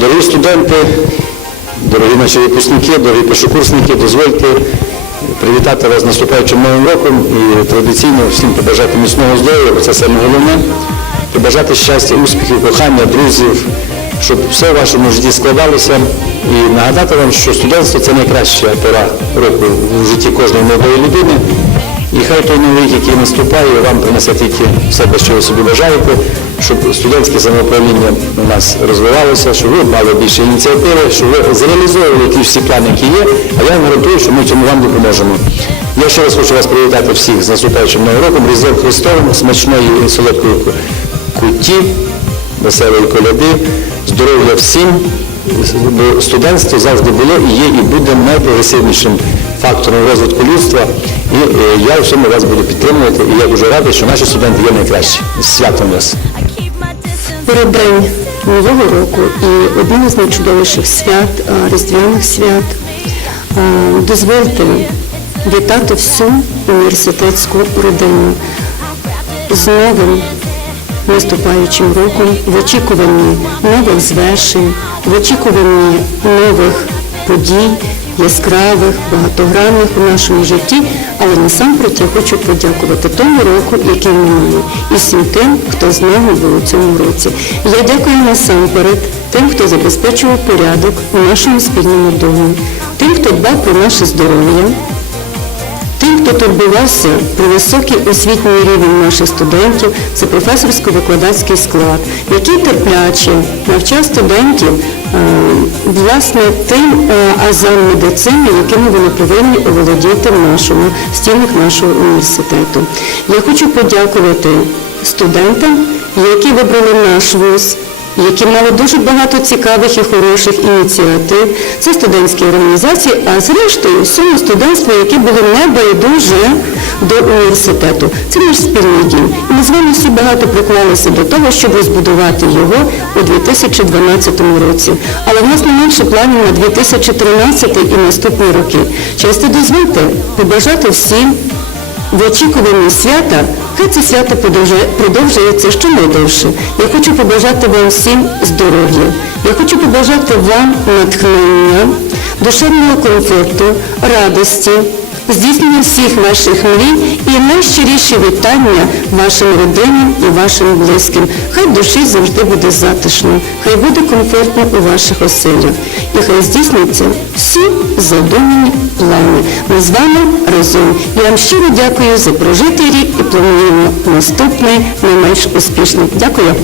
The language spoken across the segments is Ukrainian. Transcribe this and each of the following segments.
Дорогі студенти, дорогі наші випускники, дорогі першокурсники, дозвольте привітати вас наступаючим новим роком і традиційно всім побажати міцного здоров'я, бо це саме головне. Побажати щастя, успіхів, кохання, друзів, щоб все в вашому житті складалося. І нагадати вам, що студентство це найкраща пора року в житті кожної молодої людини. І хай той новий рік, який наступає, вам принесе тільки все, те, що ви собі бажаєте, щоб студентське самоуправління у нас розвивалося, щоб ви мали більше ініціативи, щоб ви зреалізовували ті всі плани, які є, а я гарантую, що ми цьому вам допоможемо. Я ще раз хочу вас привітати всіх з наступаючим новим роком, Різдвом Христовим, смачної і солодкої куті, веселої коляди, здоров'я всім, бо студентство завжди було і є, і буде найпрогресивнішим фактором розвитку людства. І е, я в цьому вас буду підтримувати, і я дуже радий, що наші студенти є найкращі. З святом вас! Переддень Нового року і один із найчудовіших свят, а, різдвяних свят. Дозвольте вітати всю університетську родину з новим наступаючим роком в очікуванні нових звершень, в очікуванні нових подій, яскравих, багатогранних у нашому житті, але насамперед я хочу подякувати тому року, який минує, і всім тим, хто з нами був у цьому році. Я дякую насамперед тим, хто забезпечував порядок у нашому спільному домі, тим, хто дбав про наше здоров'я, Тим, хто турбувався про високий освітній рівень наших студентів, це професорсько-викладацький склад, який терпляче навчав студентів власне тим е, азам медицини, якими вони повинні оволодіти в нашому стінах нашого університету. Я хочу подякувати студентам, які вибрали наш вуз які мали дуже багато цікавих і хороших ініціатив. Це студентські організації, а зрештою всьому студентству, яке було небайдуже до університету. Це наш спільний дім. І ми з вами всі багато приклалися до того, щоб розбудувати його у 2012 році. Але в нас не менше планів на 2013 і наступні роки. Через це дозвольте побажати всім в очікуванні свята, хай це свято продовжує- продовжується щонайдовше. Я хочу побажати вам всім здоров'я. Я хочу побажати вам натхнення, душевного комфорту, радості, здійснення всіх ваших мрій і найщиріші вітання вашим родинам і вашим близьким. Хай душі завжди буде затишно, хай буде комфортно у ваших оселях. І хай здійсняться всі задумані плани. Ми з вами разом. Я вам щиро дякую за прожитий рік і плануємо наступний не менш успішний. Дякую.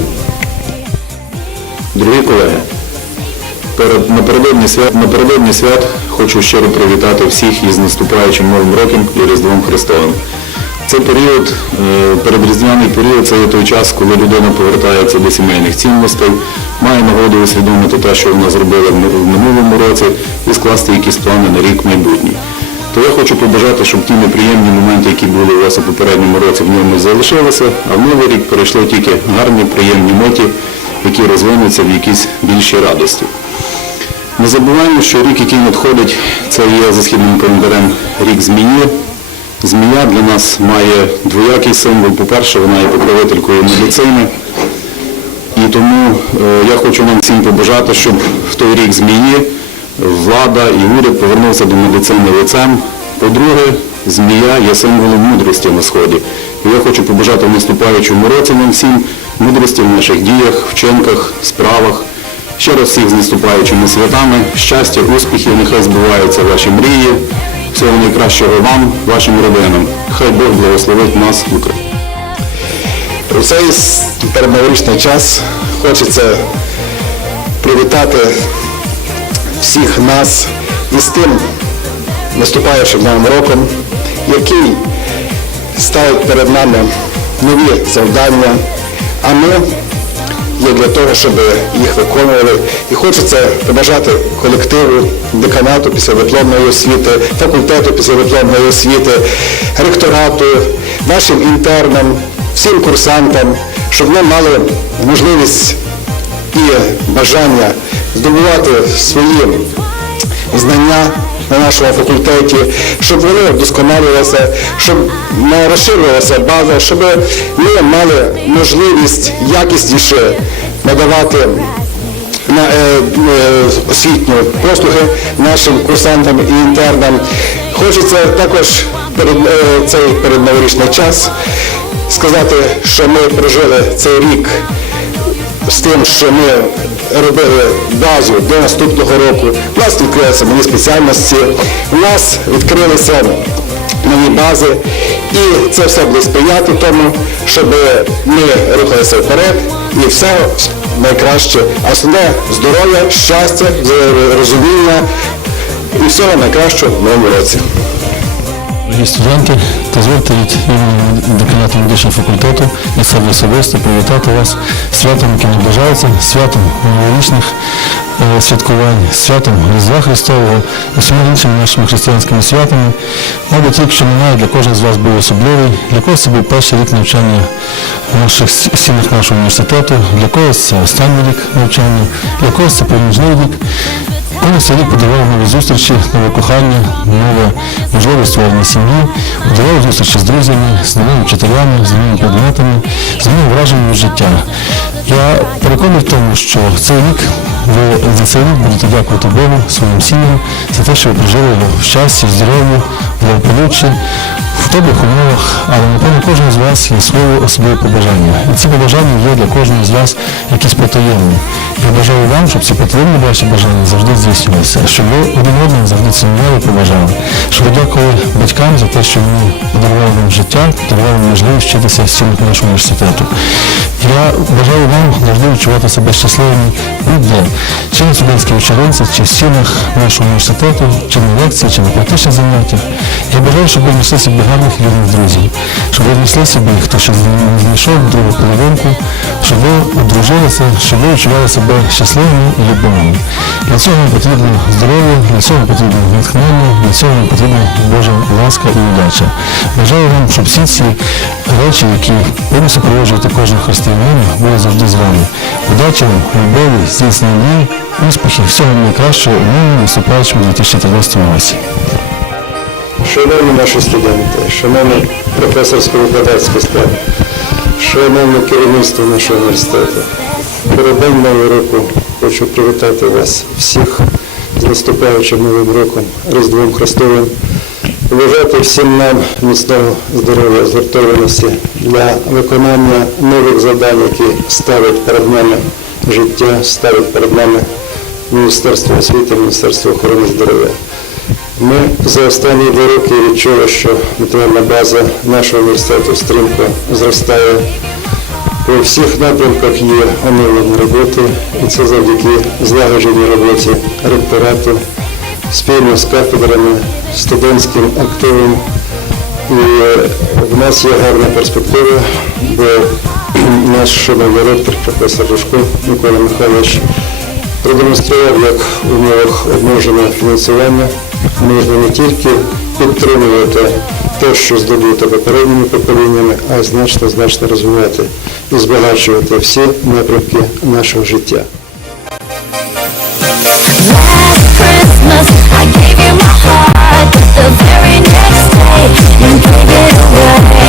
Дорогі колеги, перед, напередодні, свят, напередодні свят хочу щиро привітати всіх із наступаючим Новим роком і Різдвом Христовим. Цей період, е, передріздвяний період, це є той час, коли людина повертається до сімейних цінностей, має нагоду усвідомити те, що вона зробила в минулому році, і скласти якісь плани на рік майбутній. То я хочу побажати, щоб ті неприємні моменти, які були у вас у попередньому році, в ньому залишилися, а в новий рік перейшли тільки гарні, приємні ноті, які розвинуться в якісь більші радості. Не забуваємо, що рік, який надходить, це є за східним календарем рік змії. Змія для нас має двоякий символ. По-перше, вона є покровителькою медицини. І тому е, я хочу нам всім побажати, щоб в той рік змії влада і уряд повернувся до медицини лицем. По-друге, змія є символом мудрості на Сході. І я хочу побажати в наступаючому році нам всім мудрості в наших діях, вчинках, справах. Ще раз всіх з наступаючими святами, щастя, успіхів, нехай збуваються ваші мрії. Всього найкращого вам, вашим родинам. Хай Бог благословить нас в Україні. У цей передноворічний час хочеться привітати всіх нас із тим наступаючим новим роком, який ставить перед нами нові завдання, а ми є для того, щоб їх виконували. І хочеться побажати колективу, деканату післядипломної освіти, факультету післядипломної освіти, ректорату, нашим інтернам, всім курсантам, щоб ми мали можливість і бажання здобувати свої знання на нашому факультеті, щоб вони вдосконалювалися, щоб розширювалася база, щоб ми мали можливість якісніше надавати на е, е, освітні послуги нашим курсантам і інтернам. Хочеться також перед е, цей передноворічний час сказати, що ми прожили цей рік з тим, що ми робили базу до наступного року. У нас відкрилися нові спеціальності, у нас відкрилися нові бази, і це все буде сприяти тому, щоб ми рухалися вперед і все найкраще. Основне здоров'я, щастя, розуміння і всього найкращого в новому році. Дорогі студенти, дозвольте від імені деканату медичного факультету від себе особисто привітати вас святом, яке наближається, святом новорічних е, святкувань, святом Різдва Христового, усіма іншими нашими християнськими святами. Мабуть, рік, що минає, для кожного з вас був особливий, для когось це був перший рік навчання в наших стінах нашого університету, для когось це останній рік навчання, для когось це проміжний рік. Коли цей рік подарував нові зустрічі, нове кохання, нове можливість створення сім'ї, подарував зустрічі з друзями, з новими вчителями, з новими предметами, з новими враженнями життя. Я переконаний в тому, що цей рік ви за цей рік будете дякувати Богу, своїм сім'ям, за те, що ви прожили в щасті, в благополуччі, в добрих умовах, але напевно кожен з вас є своє особливе побажання. І ці побажання є для кожного з вас якісь потаємні. Бажаю вам, щоб ці потаємні ваші бажання завжди здійснювалися, щоб ви один одного завжди цінували і поважали. Щоб ви дякували батькам за те, що вони подарували вам життя, подарували можливість вчитися в стінах нашого університету. Я бажаю вам завжди відчувати себе щасливими будь-де, чи на студентській вечоринці, чи в стінах нашого університету, чи на лекції, чи на практичних заняттях. Я бажаю, щоб ви знайшли собі гарних і вірних друзів, щоб ви знайшли собі, хто ще знайшов другу половинку, щоб ви одружилися, щоб ви відчували себе щасливими і любовними. Для цього потрібно здоров'я, для цього потрібно натхнення, для цього потрібна Божа ласка і удача. Бажаю вам, щоб всі ці речі, які ви супроводжуєте кожного християнина, були завжди з вами. Удачі вам, любові, здійснення успіхів, всього найкращого у новому наступаючому 2013 році. Шановні наші студенти, шановний професорсько-викладацький склад, шановне керівництво нашого університету, перед День Нового року хочу привітати вас всіх з наступаючим Новим роком, Різдвом Христовим, побажати всім нам міцного здоров'я, згуртованості для виконання нових завдань, які ставить перед нами життя, ставить перед нами Міністерство освіти, Міністерство охорони здоров'я. Ми за останні два роки відчули, що матеріальна база нашого університету стрімко зростає. У всіх напрямках є оновлені роботи, і це завдяки злагодженій роботі ректорату, спільно з кафедрами, студентським активом. І е, в нас є гарна перспектива, бо наш шановний ректор, професор Рожко Микола Михайлович, продемонстрував, як в умовах обмеженого фінансування можна не тільки підтримувати те, що здобуто попередніми поколіннями, а й значно значно розвивати і збагачувати всі напрямки нашого життя. The very next day, you gave it away.